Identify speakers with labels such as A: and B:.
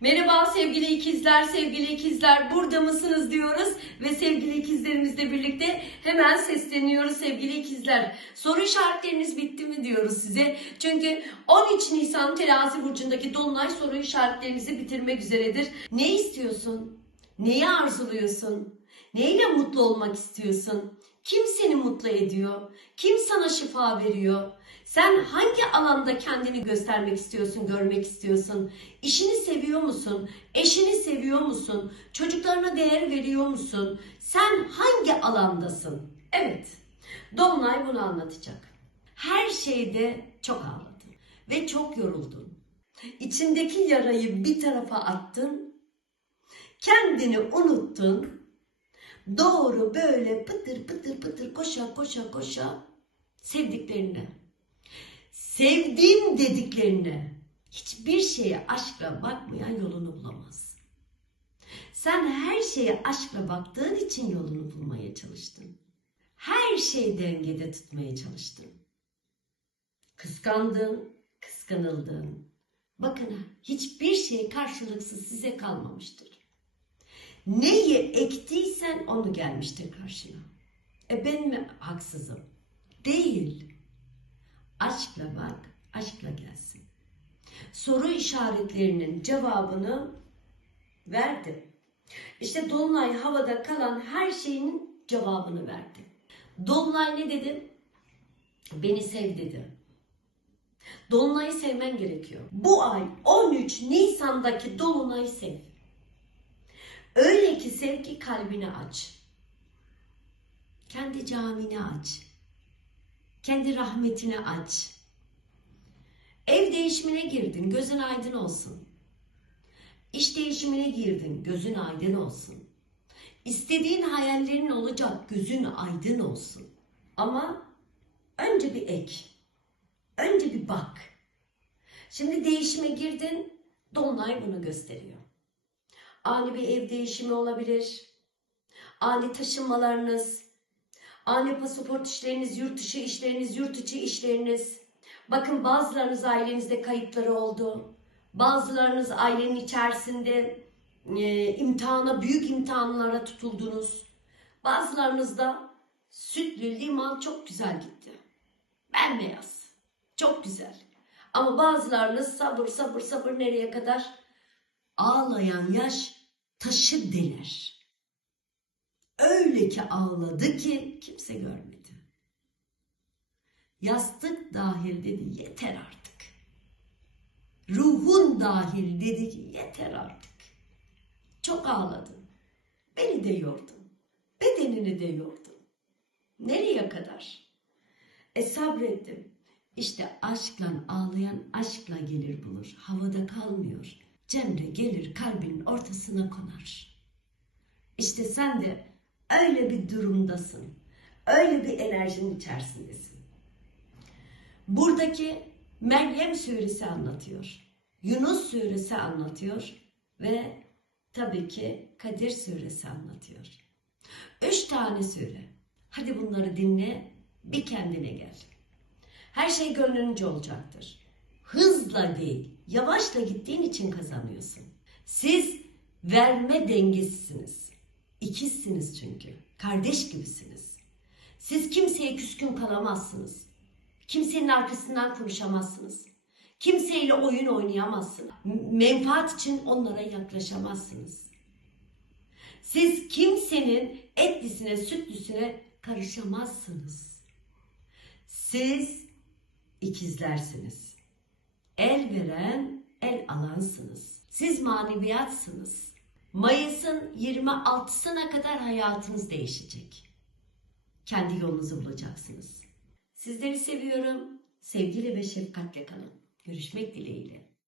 A: Merhaba sevgili ikizler, sevgili ikizler burada mısınız diyoruz ve sevgili ikizlerimizle birlikte hemen sesleniyoruz sevgili ikizler. Soru işaretleriniz bitti mi diyoruz size. Çünkü 13 Nisan terazi burcundaki dolunay soru işaretlerinizi bitirmek üzeredir. Ne istiyorsun? Neyi arzuluyorsun? Neyle mutlu olmak istiyorsun? Kim seni mutlu ediyor? Kim sana şifa veriyor? Sen hangi alanda kendini göstermek istiyorsun, görmek istiyorsun? İşini seviyor musun? Eşini seviyor musun? Çocuklarına değer veriyor musun? Sen hangi alandasın? Evet. Dolunay bunu anlatacak. Her şeyde çok ağladın ve çok yoruldun. İçindeki yarayı bir tarafa attın. Kendini unuttun. Doğru böyle pıtır pıtır pıtır koşa koşa koşa sevdiklerine. Sevdim dediklerine. Hiçbir şeye aşkla bakmayan yolunu bulamaz. Sen her şeye aşkla baktığın için yolunu bulmaya çalıştın. Her şeyi dengede tutmaya çalıştın. Kıskandın, kıskanıldın. Bakın hiçbir şey karşılıksız size kalmamıştır. Neyi ektiysen onu gelmiştir karşına. E ben mi haksızım? Değil. Aşkla bak, aşkla gelsin. Soru işaretlerinin cevabını verdi. İşte Dolunay havada kalan her şeyin cevabını verdi. Dolunay ne dedi? Beni sev dedi. Dolunay'ı sevmen gerekiyor. Bu ay 13 Nisan'daki Dolunay'ı sev. Öyle ki sev ki kalbini aç. Kendi camini aç. Kendi rahmetini aç. Ev değişimine girdin, gözün aydın olsun. İş değişimine girdin, gözün aydın olsun. İstediğin hayallerin olacak, gözün aydın olsun. Ama önce bir ek. Önce bir bak. Şimdi değişime girdin, Dolunay bunu gösteriyor. Ani bir ev değişimi olabilir. Ani taşınmalarınız, ani pasaport işleriniz, yurt dışı işleriniz, yurt içi işleriniz. Bakın bazılarınız ailenizde kayıpları oldu. Bazılarınız ailenin içerisinde e, imtihana, büyük imtihanlara tutuldunuz. Bazılarınız da sütlü liman çok güzel gitti. Bembeyaz. Çok güzel. Ama bazılarınız sabır sabır sabır nereye kadar? Ağlayan yaş taşı deler. Öyle ki ağladı ki kimse görmedi. Yastık dahil dedi yeter artık. Ruhun dahil dedi ki yeter artık. Çok ağladın. Beni de yordun. Bedenini de yordun. Nereye kadar? E sabrettim. İşte aşkla ağlayan aşkla gelir bulur. Havada kalmıyor. Cemre gelir kalbinin ortasına konar. İşte sen de öyle bir durumdasın. Öyle bir enerjinin içerisindesin. Buradaki Meryem suresi anlatıyor. Yunus suresi anlatıyor ve tabii ki Kadir suresi anlatıyor. Üç tane sure. Hadi bunları dinle, bir kendine gel. Her şey gönlünce olacaktır. Hızla değil, yavaşla gittiğin için kazanıyorsun. Siz verme dengesisiniz. İkizsiniz çünkü. Kardeş gibisiniz. Siz kimseye küskün kalamazsınız. Kimsenin arkasından konuşamazsınız. Kimseyle oyun oynayamazsınız. Menfaat için onlara yaklaşamazsınız. Siz kimsenin etlisine, sütlüsüne karışamazsınız. Siz ikizlersiniz. El veren, el alansınız. Siz maneviyatsınız. Mayıs'ın 26'sına kadar hayatınız değişecek. Kendi yolunuzu bulacaksınız. Sizleri seviyorum. Sevgiyle ve şefkatle kalın. Görüşmek dileğiyle.